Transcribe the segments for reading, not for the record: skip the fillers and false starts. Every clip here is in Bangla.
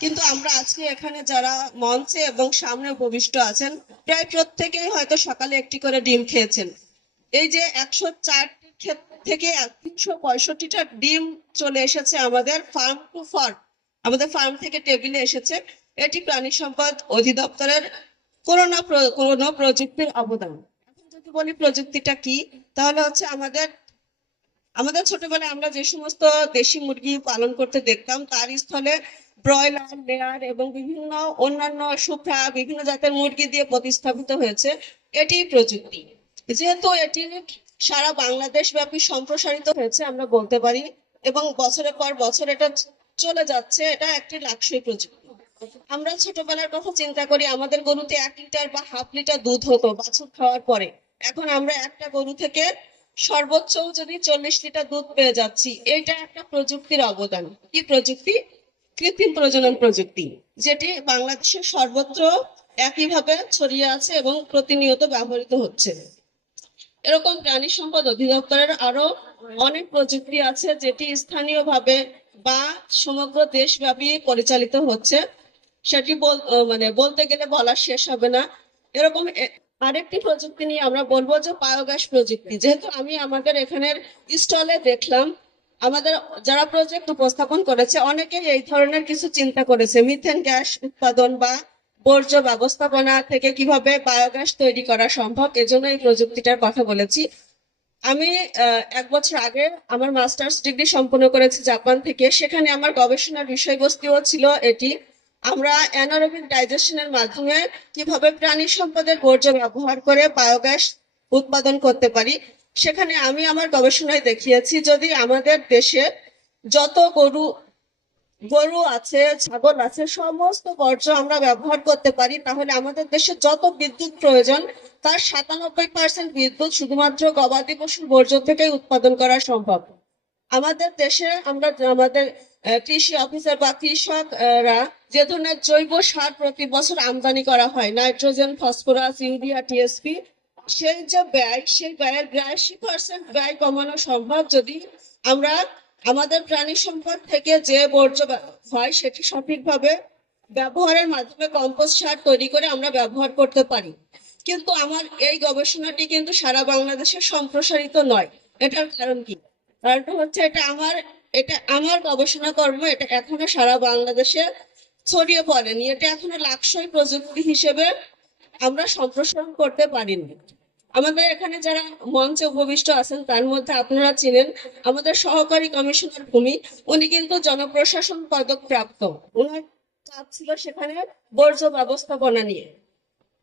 কিন্তু আমরা আজকে এখানে যারা মঞ্চে এবং সামনে উপবিষ্ট আছেন প্রায় প্রত্যেকেই হয়তো সকালে একটি করে ডিম খেয়েছেন। এই যে 104 থেকে 365টা ডিম চলে এসেছে আমাদের ফার্ম টু ফার্ম, আমাদের ফার্ম থেকে টেবিলে এসেছে। এটি প্রাণী সম্পদ অধিদপ্তরের কোনো প্রযুক্তির অবদান। এখন যদি বলি প্রযুক্তিটা কি, তাহলে হচ্ছে আমাদের আমাদের ছোটবেলায় আমরা যে সমস্ত দেশি মুরগি পালন করতে দেখতাম তার স্থলে ব্রয়লার, লেয়ার এবং বিভিন্ন অন্যান্য শুকনা বিভিন্ন জাতের মুরগি দিয়ে প্রতিস্থাপিত হয়েছে। এটি প্রযুক্তি। যেহেতু এটি সারা বাংলাদেশ ব্যাপী সম্প্রসারিত হয়েছে আমরা বলতে পারি, এবং বছরের পর বছর এটা চলে যাচ্ছে, এটা একটি লাক্সই প্রযুক্তি। আমরা ছোটবেলার কথা চিন্তা করি, আমাদের গরুতে 1 লিটার বা হাফ লিটার দুধ হতো বাছুর খাওয়ার পরে। এখন আমরা একটা গরু থেকে সর্বোচ্চ যদি 40 লিটার দুধ পেয়ে যাচ্ছি। এটা একটা প্রযুক্তির অবদান। কি প্রযুক্তি? কৃত্রিম প্রজনন প্রযুক্তি, যেটি বাংলাদেশের সর্বত্র একইভাবে ছড়িয়ে আছে এবং প্রতিনিয়ত ব্যবহৃত হচ্ছে। এরকম প্রাণী সম্পদ অধিদপ্তরের আরো অনেক প্রযুক্তি আছে যেটি স্থানীয়ভাবে বা সমগ্র দেশব্যাপী পরিচালিত হচ্ছে। সেটি বলতে গেলে বলা শেষ হবে না। এরকম আরেকটি প্রযুক্তি নিয়ে আমরা বলবো যে বায়োগ্যাস প্রযুক্তি। যেহেতু আমি আমাদের এখানের স্টলে দেখলাম, আমাদের যারা প্রজেক্ট উপস্থাপন করেছে অনেকেই এই ধরনের কিছু চিন্তা করেছে, মিথেন গ্যাস উৎপাদন বা বর্জ্য ব্যবস্থাপনা থেকে কিভাবে বায়োগ্যাস তৈরি করা সম্ভব, এজন্য এই প্রযুক্তিটার কথা বলেছি। আমি 1 বছর আগে আমার মাস্টার্স ডিগ্রি সম্পন্ন করেছি জাপান থেকে। সেখানে আমার গবেষণার বিষয়বস্তুও ছিল এটি, আমরা অ্যানারোবিক ডাইজেশনের মাধ্যমে কিভাবে প্রাণী সম্পদের বর্জ্য ব্যবহার করে বায়োগ্যাস উৎপাদন করতে পারি। সেখানে আমি আমার গবেষণায় দেখিয়েছি, যদি আমাদের দেশে যত গরু আছে, ছাগল আছে, সমস্ত বর্জ্য আমরা ব্যবহার করতে পারি, তাহলে আমাদের দেশে যত বিদ্যুৎ প্রয়োজন তার 97% বিদ্যুৎ শুধুমাত্র গবাদি পশুর বর্জ্য থেকে উৎপাদন করা সম্ভব। আমাদের দেশে আমরা আমাদের কৃষি অফিসার বা কৃষকরা যে ধরনের জৈব সার প্রতি বছর আমদানি করা হয়, নাইট্রোজেন, ফসফরাস, ইউরিয়া, টিএসপি, সেই ব্যয়ের 82% ব্যয় কমানো সম্ভব যদি আমরা আমাদের প্রাণী সম্পদ থেকে যে বর্জ্য হয় সেটি সঠিকভাবে ব্যবহারের মাধ্যমে কম্পোস্ট সার তৈরি করে আমরা ব্যবহার করতে পারি। কিন্তু আমার এই গবেষণাটি কিন্তু সারা বাংলাদেশে সম্প্রসারিত নয়। এটার কারণ কি? কারণটা হচ্ছে এটা আমার গবেষণা কর্ম, এটা এখনো সারা বাংলাদেশে ছড়িয়ে পড়েনি। এটা এখনো লাক্সই প্রযুক্তি হিসেবে আমরা সম্প্রসারণ করতে পারিনি। আমাদের এখানে যারা মঞ্চে উপবিষ্ট আছেন তার মধ্যে আপনারা চিনেন আমাদের সহকারী কমিশনার ভূমি, উনি কিন্তু জনপ্রশাসন পদক প্রাপ্ত। ওনার কাজ ছিল সেখানে বর্জ্য ব্যবস্থাপনা নিয়ে।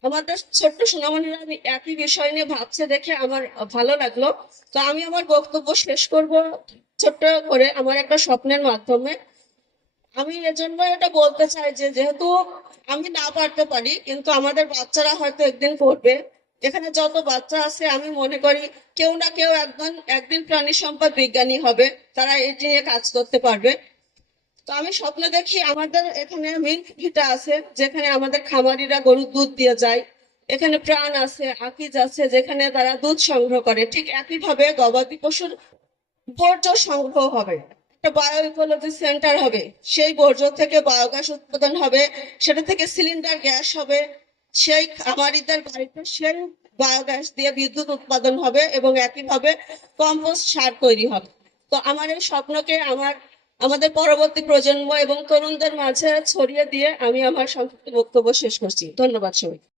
আমাদের ছোট্ট সোনামণিরা আমি একই বিষয় নিয়ে ভাবছে দেখে আমার ভালো লাগলো। তো আমি আমার বক্তব্য শেষ করব ছোট্ট করে আমার একটা স্বপ্নের মাধ্যমে। আমি এজন্য এটা বলতে চাই যে যেহেতু আমি না পারতে পারি, কিন্তু আমাদের বাচ্চারা হয়তো একদিন পড়বে। এখানে যত বাচ্চা আছে আমি মনে করি কেউ না কেউ একদিন প্রাণী সম্পদ বিজ্ঞানী হবে, তারা এটি নিয়ে কাজ করতে পারবে। তো আমি স্বপ্ন দেখি আমাদের এখানে মিল্ক ভিটা আছে, যেখানে আমাদের খামারিরা গরুর দুধ দিয়ে যায়। এখানে প্রাণ আছে, আকিজ আছে, যেখানে তারা দুধ সংগ্রহ করে। ঠিক একইভাবে গবাদি পশুর বর্জ্য সংগ্রহ হবে, একটা বায়ো ইকোলজি সেন্টার হবে। সেই বর্জ্য থেকে বায়োগ্যাস উৎপাদন হবে, সেটা থেকে সিলিন্ডার গ্যাস হবে। সেই খামারিদের বাড়িতে সেই বায়োগ্যাস দিয়ে বিদ্যুৎ উৎপাদন হবে এবং একইভাবে কম্পোস্ট সার তৈরি হবে। তো আমার এই স্বপ্নকে আমাদের পরবর্তী প্রজন্ম এবং তরুণদের মাঝে ছড়িয়ে দিয়ে আমি আমার সংক্ষিপ্ত বক্তব্য শেষ করছি। ধন্যবাদ সবাই।